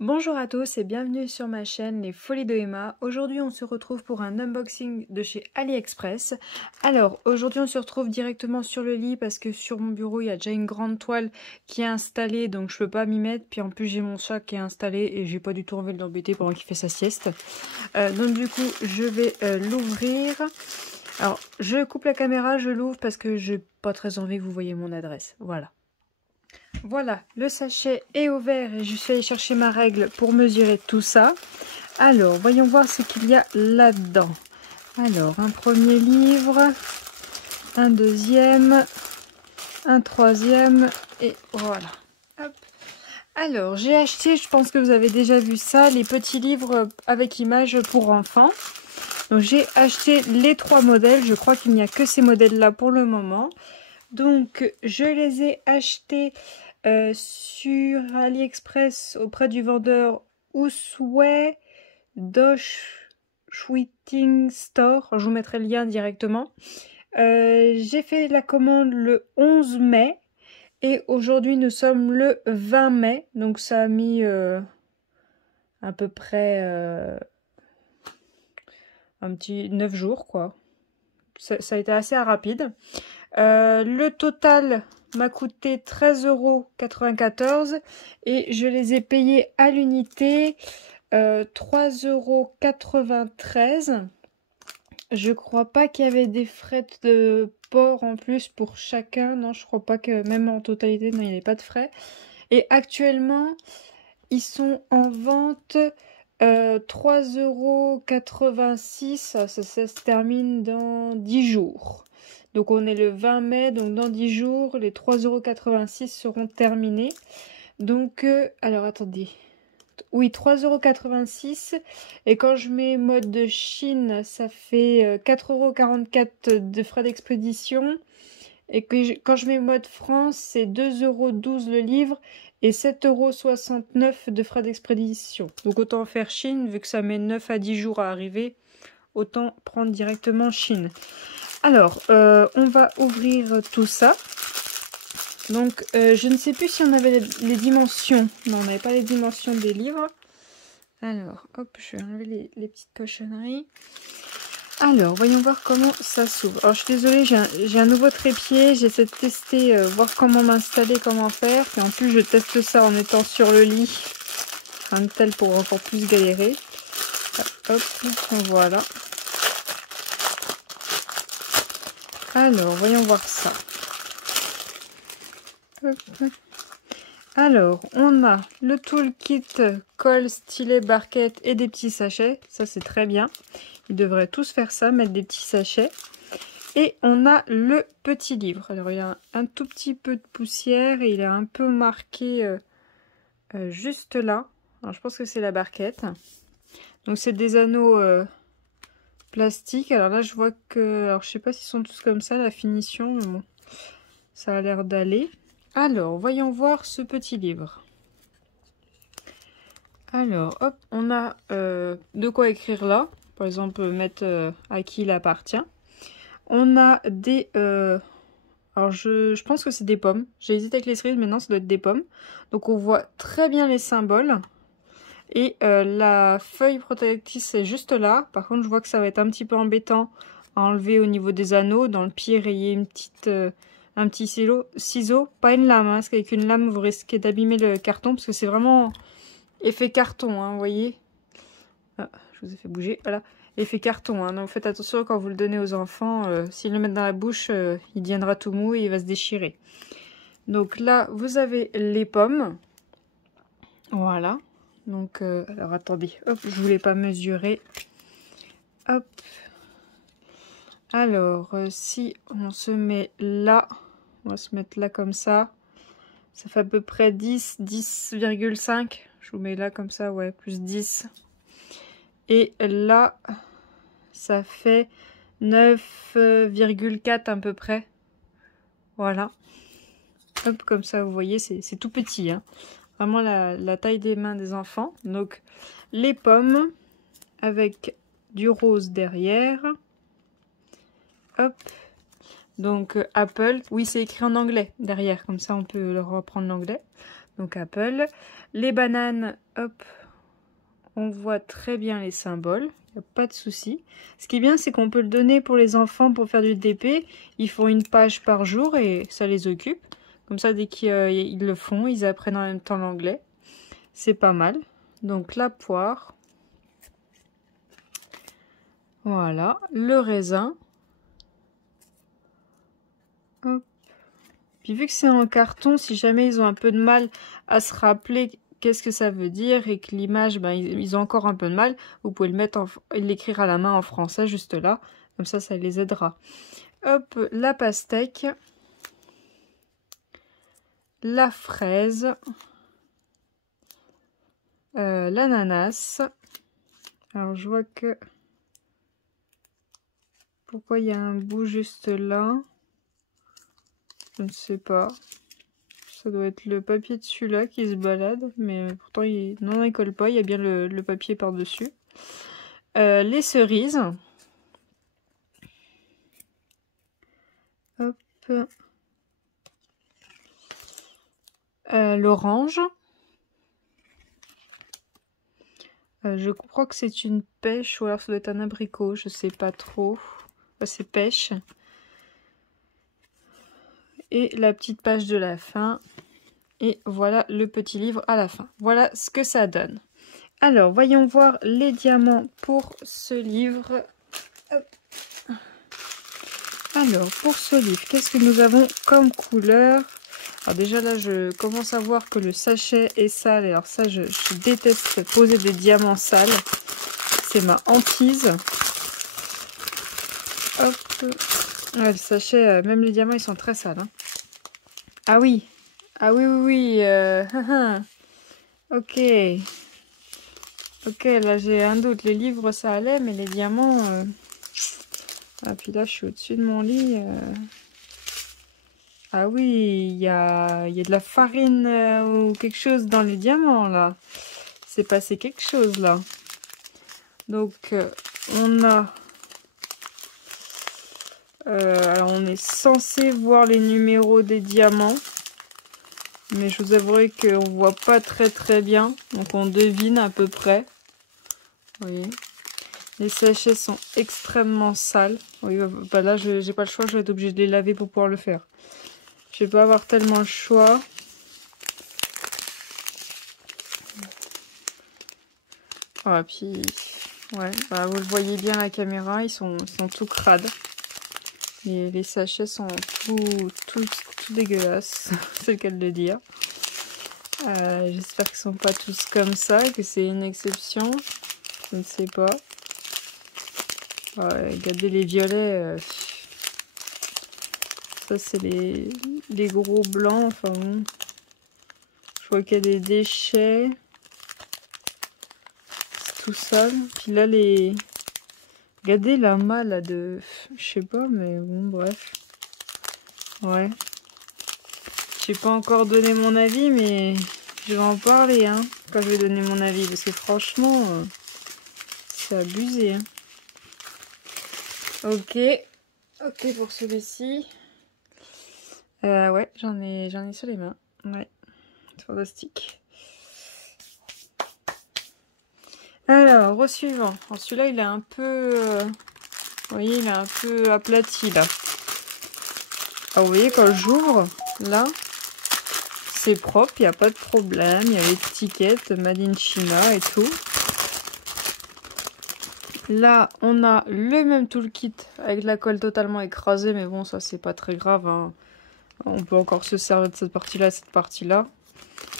Bonjour à tous et bienvenue sur ma chaîne Les Folies de Emma. Aujourd'hui on se retrouve pour un unboxing de chez AliExpress. Alors aujourd'hui on se retrouve directement sur le lit parce que sur mon bureau il y a déjà une grande toile qui est installée, donc je peux pas m'y mettre. Puis en plus j'ai mon chat qui est installé et j'ai pas du tout envie de l'embêter pendant qu'il fait sa sieste. Donc du coup je vais l'ouvrir. Alors je coupe la caméra, je l'ouvre parce que j'ai pas très envie que vous voyez mon adresse. Voilà, le sachet est ouvert et je suis allée chercher ma règle pour mesurer tout ça. Alors, voyons voir ce qu'il y a là-dedans. Alors, un premier livre, un deuxième, un troisième et voilà. Hop. Alors, j'ai acheté, je pense que vous avez déjà vu ça, les petits livres avec images pour enfants. Donc, j'ai acheté les 3 modèles. Je crois qu'il n'y a que ces modèles-là pour le moment. Donc, je les ai achetés sur AliExpress auprès du vendeur Uswe Dosh Shwitting Store. Je vous mettrai le lien directement. J'ai fait la commande le 11 mai et aujourd'hui nous sommes le 20 mai. Donc ça a mis à peu près un petit 9 jours quoi. Ça a été assez rapide. Le total m'a coûté 13,94 € et je les ai payés à l'unité 3,93 €. Je crois pas qu'il y avait des frais de port en plus pour chacun. Non, je crois pas que même en totalité, non, il n'y avait pas de frais. Et actuellement, ils sont en vente 3,86 €. Ça se termine dans 10 jours. Donc on est le 20 mai, donc dans 10 jours, les 3,86 € seront terminés. Donc, alors attendez. Oui, 3,86 €. Et quand je mets mode de Chine, ça fait 4,44 € de frais d'expédition. Et quand je mets mode France, c'est 2,12 € le livre et 7,69 € de frais d'expédition. Donc autant faire Chine, vu que ça met 9 à 10 jours à arriver, autant prendre directement Chine. Alors, on va ouvrir tout ça. Donc, je ne sais plus si on avait les dimensions. Non, on n'avait pas les dimensions des livres. Alors, hop, je vais enlever les petites cochonneries. Alors, voyons voir comment ça s'ouvre. Alors, je suis désolée, j'ai un nouveau trépied. J'essaie de tester, voir comment m'installer, comment faire. Et en plus, je teste ça en étant sur le lit. Un tel pour encore plus galérer. Hop, voilà. Alors, voyons voir ça. Hop. Alors, on a le toolkit, colle, stylet, barquette et des petits sachets. Ça, c'est très bien. Ils devraient tous faire ça, mettre des petits sachets. Et on a le petit livre. Alors, il y a un tout petit peu de poussière et il est un peu marqué juste là. Alors, je pense que c'est la barquette. Donc, c'est des anneaux plastiques. Alors là, je vois que... Alors, je sais pas s'ils sont tous comme ça, la finition. Mais bon, ça a l'air d'aller. Alors, voyons voir ce petit livre. Alors, hop, on a de quoi écrire là. Par exemple, mettre à qui il appartient. On a des... alors, je pense que c'est des pommes. J'ai hésité avec les cerises, mais non, ça doit être des pommes. Donc, on voit très bien les symboles. Et la feuille protectrice est juste là. Par contre, je vois que ça va être un petit peu embêtant à enlever au niveau des anneaux. Dans le pied, rayer une petite... un petit ciseau, pas une lame, hein, parce qu'avec une lame, vous risquez d'abîmer le carton, parce que c'est vraiment effet carton, hein, vous voyez. Ah, je vous ai fait bouger, voilà. Effet carton, hein, donc faites attention quand vous le donnez aux enfants, s'ils le mettent dans la bouche, il deviendra tout mou et il va se déchirer. Donc là, vous avez les pommes. Voilà. Donc, alors attendez, hop, je voulais pas mesurer. Hop. Alors, si on se met là... On va se mettre là comme ça. Ça fait à peu près 10, 10,5. Je vous mets là comme ça, ouais, plus 10. Et là, ça fait 9,4 à peu près. Voilà. Hop, comme ça, vous voyez, c'est tout petit. Hein. Vraiment la taille des mains des enfants. Donc, les pommes avec du rose derrière. Hop. Donc Apple, oui c'est écrit en anglais derrière, comme ça on peut leur reprendre l'anglais. donc Apple. Les bananes, hop, on voit très bien les symboles, il n'y a pas de souci. Ce qui est bien, c'est qu'on peut le donner pour les enfants pour faire du DP. Ils font une page par jour et ça les occupe. Comme ça, dès qu'ils le font, ils apprennent en même temps l'anglais. C'est pas mal. Donc la poire. Voilà, le raisin. Hop. Puis vu que c'est en carton, si jamais ils ont un peu de mal à se rappeler qu'est-ce que ça veut dire et que l'image, ben, ils ont encore un peu de mal, vous pouvez le mettre l'écrire à la main en français juste là. Comme ça les aidera. Hop, la pastèque. La fraise. L'ananas. Alors je vois que... Pourquoi il y a un bout juste là? Je ne sais pas. Ça doit être le papier dessus là qui se balade. Mais pourtant, non, il colle pas. Il y a bien le papier par-dessus. Les cerises. Hop. L'orange. Je crois que c'est une pêche ou alors ça doit être un abricot. Je sais pas trop. C'est pêche. Et la petite page de la fin. Et voilà le petit livre à la fin. Voilà ce que ça donne. Alors, voyons voir les diamants pour ce livre. Hop. Alors, pour ce livre, qu'est-ce que nous avons comme couleur? Alors déjà là, je commence à voir que le sachet est sale. Alors ça, je déteste poser des diamants sales. C'est ma hantise. Hop. Ouais, le sachet, même les diamants, ils sont très sales. Hein. Ah oui. Ah oui, oui, oui. Ok. Ok, là j'ai un doute. Les livres, ça allait, mais les diamants... Ah, puis là, je suis au-dessus de mon lit. Ah oui, il y a de la farine ou quelque chose dans les diamants, là. C'est passé quelque chose, là. Donc, on a... alors, on est censé voir les numéros des diamants. Mais je vous avouerai qu'on ne voit pas très bien. Donc, on devine à peu près. Vous voyez. Les sachets sont extrêmement sales. Oui, bah là, j'ai pas le choix. Je vais être obligée de les laver pour pouvoir le faire. Je vais pas avoir tellement le choix. Ah, puis... Ouais, bah, vous le voyez bien à la caméra. Ils sont tout crades. Les sachets sont tout dégueulasses. C'est le cas de le dire. J'espère qu'ils sont pas tous comme ça et que c'est une exception. Je ne sais pas. Ouais, regardez les violets. Ça, c'est les gros blancs. Enfin bon. Je vois qu'il y a des déchets. C'est tout sale. Puis là, les... Regardez la malle là, de... Je sais pas, mais bon, bref. Ouais. J'ai pas encore donné mon avis, mais je vais en parler, hein, quand je vais donner mon avis. Parce que franchement, c'est abusé, hein. Ok. Ok pour celui-ci. Ouais, j'en ai sur les mains. Ouais. C'est fantastique. Alors, au suivant. Celui-là, il est un peu... vous voyez, il est un peu aplati, là. Ah, vous voyez, quand j'ouvre, là, c'est propre, il n'y a pas de problème. Il y a l'étiquette Made in China et tout. Là, on a le même toolkit avec la colle totalement écrasée, mais bon, ça, c'est pas très grave, hein. On peut encore se servir de cette partie-là et cette partie-là.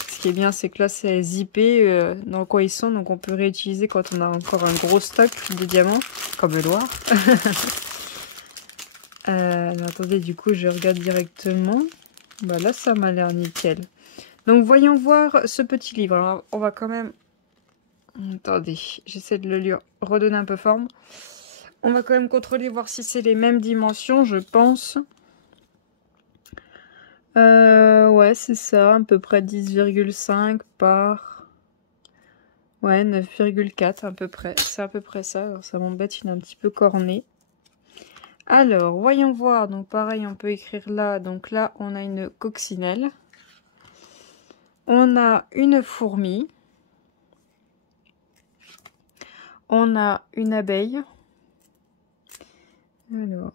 Ce qui est bien, c'est que là, c'est zippé dans quoi ils sont, donc on peut réutiliser quand on a encore un gros stock de diamants, comme Loire. Attendez, du coup, je regarde directement. Bah là, ça m'a l'air nickel. Donc, voyons voir ce petit livre. Alors, on va quand même... Attendez, j'essaie de le lui redonner un peu forme. On va quand même contrôler, voir si c'est les mêmes dimensions, je pense. Ouais, c'est ça, à peu près 10,5 par... Ouais, 9,4 à peu près. C'est à peu près ça. Alors, ça m'embête, il est un petit peu corné. Alors, voyons voir. Donc, pareil, on peut écrire là. Donc là, on a une coccinelle. On a une fourmi. On a une abeille. Alors,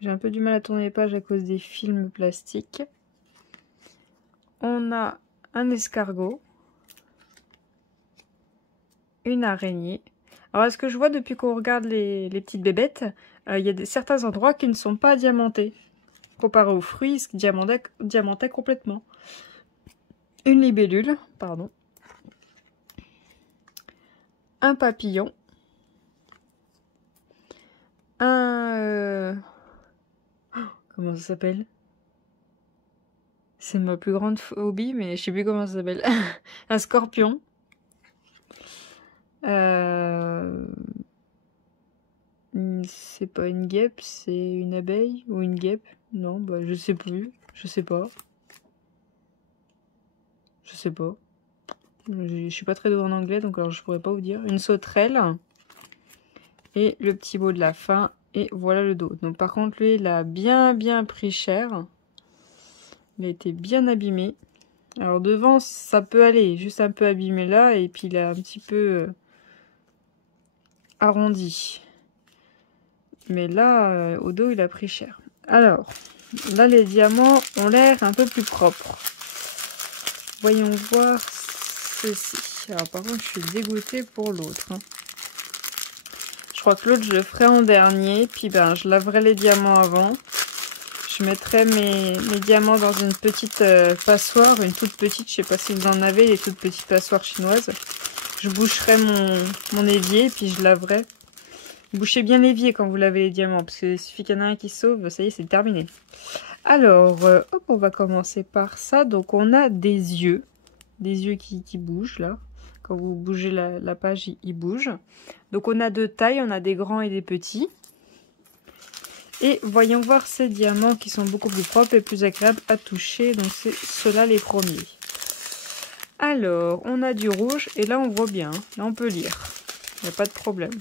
j'ai un peu du mal à tourner les pages à cause des films plastiques. On a un escargot. Une araignée. Alors, est-ce que je vois depuis qu'on regarde les petites bébêtes, il y a certains endroits qui ne sont pas diamantés. Comparé aux fruits, ce qui diamantait complètement. Une libellule, pardon. Un papillon. Comment ça s'appelle? C'est ma plus grande phobie, mais je sais plus comment ça s'appelle. Un scorpion. C'est pas une guêpe, c'est une abeille ou une guêpe? Non, bah je sais plus. Je sais pas. Je sais pas. Je suis pas très douée en anglais, donc alors je pourrais pas vous dire. Une sauterelle. Et le petit mot de la fin. Et voilà le dos. Donc par contre, lui, il a bien pris cher. Il a été bien abîmé. Alors devant, ça peut aller. Juste un peu abîmé là. Et puis il a un petit peu arrondi. Mais là, au dos, il a pris cher. Alors, là, les diamants ont l'air un peu plus propres. Voyons voir ceci. Alors par contre, je suis dégoûtée pour l'autre. Hein. Je crois que l'autre, je le ferai en dernier. Puis ben, je laverai les diamants avant. Je mettrai mes diamants dans une petite passoire. Une toute petite, je sais pas si vous en avez, les toutes petites passoires chinoises. Je boucherai mon évier, puis je laverai. Bouchez bien l'évier quand vous lavez les diamants, parce qu'il suffit qu'il y en a un qui sauve, ça y est, c'est terminé. Alors, hop, on va commencer par ça. Donc, on a des yeux qui bougent, là. Quand vous bougez la page, ils bougent. Donc, on a deux tailles, on a des grands et des petits. Et voyons voir ces diamants qui sont beaucoup plus propres et plus agréables à toucher. Donc, c'est ceux-là les premiers. Alors, on a du rouge, et là, on voit bien. Hein. Là, on peut lire. Il n'y a pas de problème.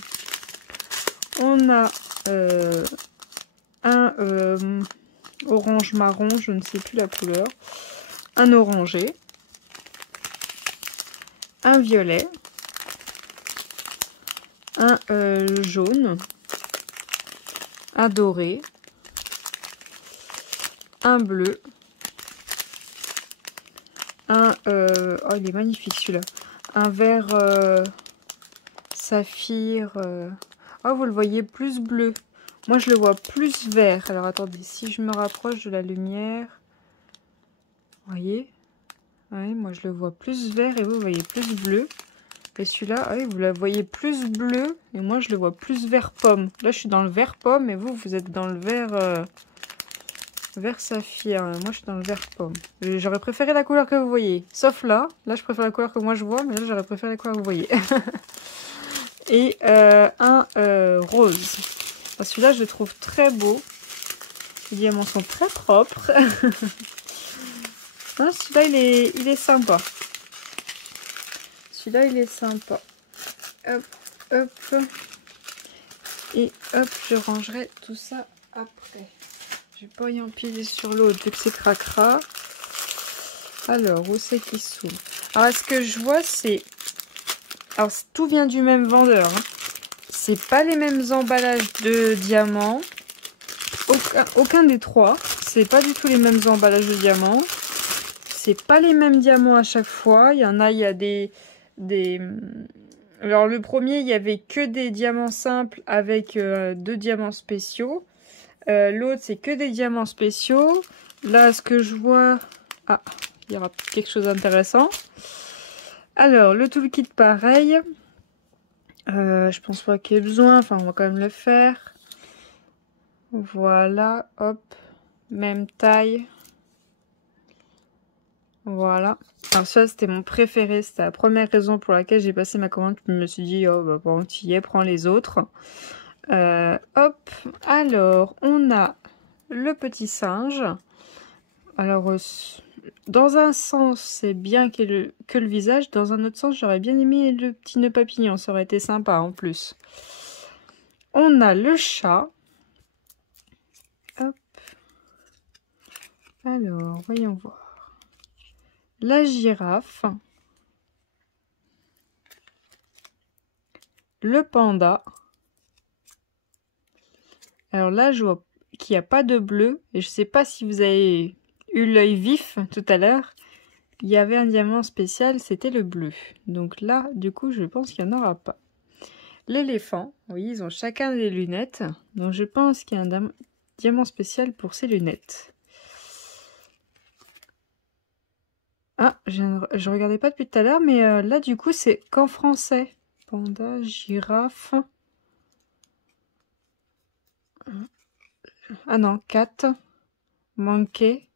On a un orange marron, je ne sais plus la couleur. Un orangé. Un violet. Un jaune. Un doré. Un bleu. Un... oh, il est magnifique celui-là. Un vert saphir... Oh, vous le voyez plus bleu. Moi, je le vois plus vert. Alors, attendez, si je me rapproche de la lumière... Vous voyez? Oui, moi, je le vois plus vert et vous voyez plus bleu. Et celui-là, oui, vous la voyez plus bleu et moi, je le vois plus vert pomme. Là, je suis dans le vert pomme et vous, vous êtes dans le vert... vert saphir. Moi, je suis dans le vert pomme. J'aurais préféré la couleur que vous voyez. Sauf là. Là, je préfère la couleur que moi, je vois. Mais là, j'aurais préféré la couleur que vous voyez. Et un rose. Celui-là, je le trouve très beau. Les diamants sont très propres. Celui-là, il est sympa. Celui-là, il est sympa. Hop, hop. Et hop, je rangerai tout ça après. Je vais pas y empiler sur l'autre vu que c'est cracra. Alors, où c'est qu'il s'ouvre? Alors, ce que je vois, c'est... Alors, tout vient du même vendeur. Hein. C'est pas les mêmes emballages de diamants. Aucun des trois. C'est pas du tout les mêmes emballages de diamants. C'est pas les mêmes diamants à chaque fois. Il y en a, il y a des... Alors, le premier, il y avait que des diamants simples avec 2 diamants spéciaux. L'autre, c'est que des diamants spéciaux. Là, ce que je vois... Ah, il y aura quelque chose d'intéressant. Alors, le toolkit, pareil. Je pense pas qu'il y ait besoin. Enfin, on va quand même le faire. Voilà, hop. Même taille. Voilà. Alors ça, c'était mon préféré. C'était la première raison pour laquelle j'ai passé ma commande. Je me suis dit, oh, bah, bon, tu y es, prends les autres. Hop. Alors, on a le petit singe. Alors, dans un sens, c'est bien que le visage. Dans un autre sens, j'aurais bien aimé le petit nœud papillon. Ça aurait été sympa en plus. On a le chat. Hop. Alors, voyons voir. la girafe, le panda. Alors là, je vois qu'il n'y a pas de bleu. Et je ne sais pas si vous avez eu l'œil vif tout à l'heure. Il y avait un diamant spécial, c'était le bleu. Donc là, du coup, je pense qu'il n'y en aura pas. L'éléphant, oui, ils ont chacun des lunettes. Donc je pense qu'il y a un diamant spécial pour ces lunettes. Ah, je regardais pas depuis tout à l'heure, mais là, du coup, c'est qu'en français. Panda, girafe. Ah non, cat. Monkey.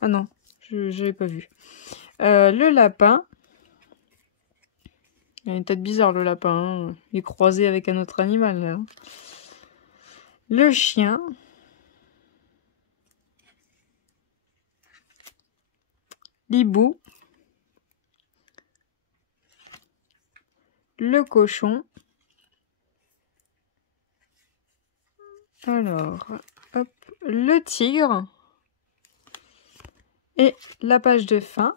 Ah non, je n'avais pas vu. Le lapin. Il a une tête bizarre, le lapin. Hein. Il est croisé avec un autre animal. Là. Le chien. L'hibou. Le cochon. Alors, hop, le tigre. Et la page de fin.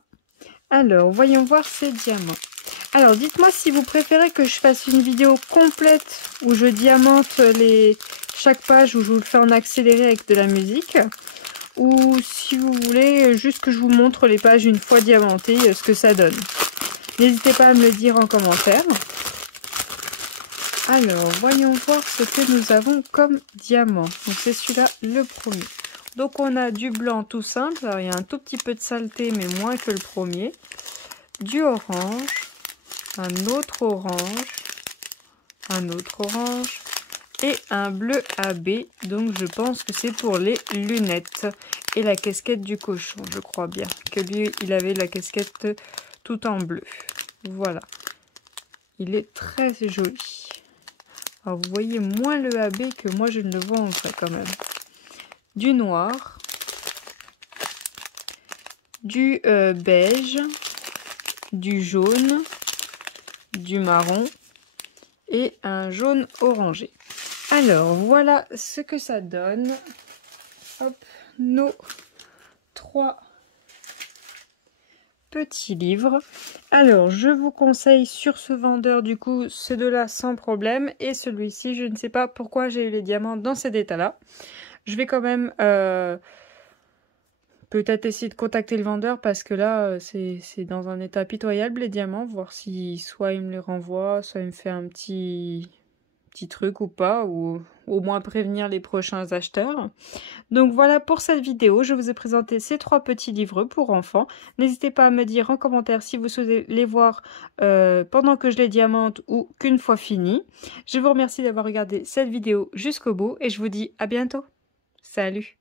Alors, voyons voir ces diamants. Alors, dites-moi si vous préférez que je fasse une vidéo complète où je diamante chaque page, où je vous le fais en accéléré avec de la musique. Ou si vous voulez juste que je vous montre les pages une fois diamantées, ce que ça donne. N'hésitez pas à me le dire en commentaire. Alors, voyons voir ce que nous avons comme diamant. Donc, c'est celui-là, le premier. Donc, on a du blanc tout simple. Alors, il y a un tout petit peu de saleté, mais moins que le premier. Du orange. Un autre orange. Un autre orange. Et un bleu AB. Donc, je pense que c'est pour les lunettes. Et la casquette du cochon, je crois bien. Que lui, il avait la casquette tout en bleu. Voilà. Il est très joli. Alors, vous voyez moins le AB que moi, je ne le vois en vrai quand même. Du noir. Du beige. Du jaune. Du marron. Et un jaune orangé. Alors, voilà ce que ça donne. Hop, nos 3 petits livres. Alors, je vous conseille sur ce vendeur, du coup, ces deux-là sans problème. Et celui-ci, je ne sais pas pourquoi j'ai eu les diamants dans cet état-là. Je vais quand même peut-être essayer de contacter le vendeur parce que là, c'est dans un état pitoyable, les diamants. Voir si soit il me les renvoie, soit il me fait un petit truc ou pas, ou au moins prévenir les prochains acheteurs. Donc voilà pour cette vidéo, je vous ai présenté ces 3 petits livres pour enfants. N'hésitez pas à me dire en commentaire si vous souhaitez les voir pendant que je les diamante ou qu'une fois fini. Je vous remercie d'avoir regardé cette vidéo jusqu'au bout et je vous dis à bientôt. Salut!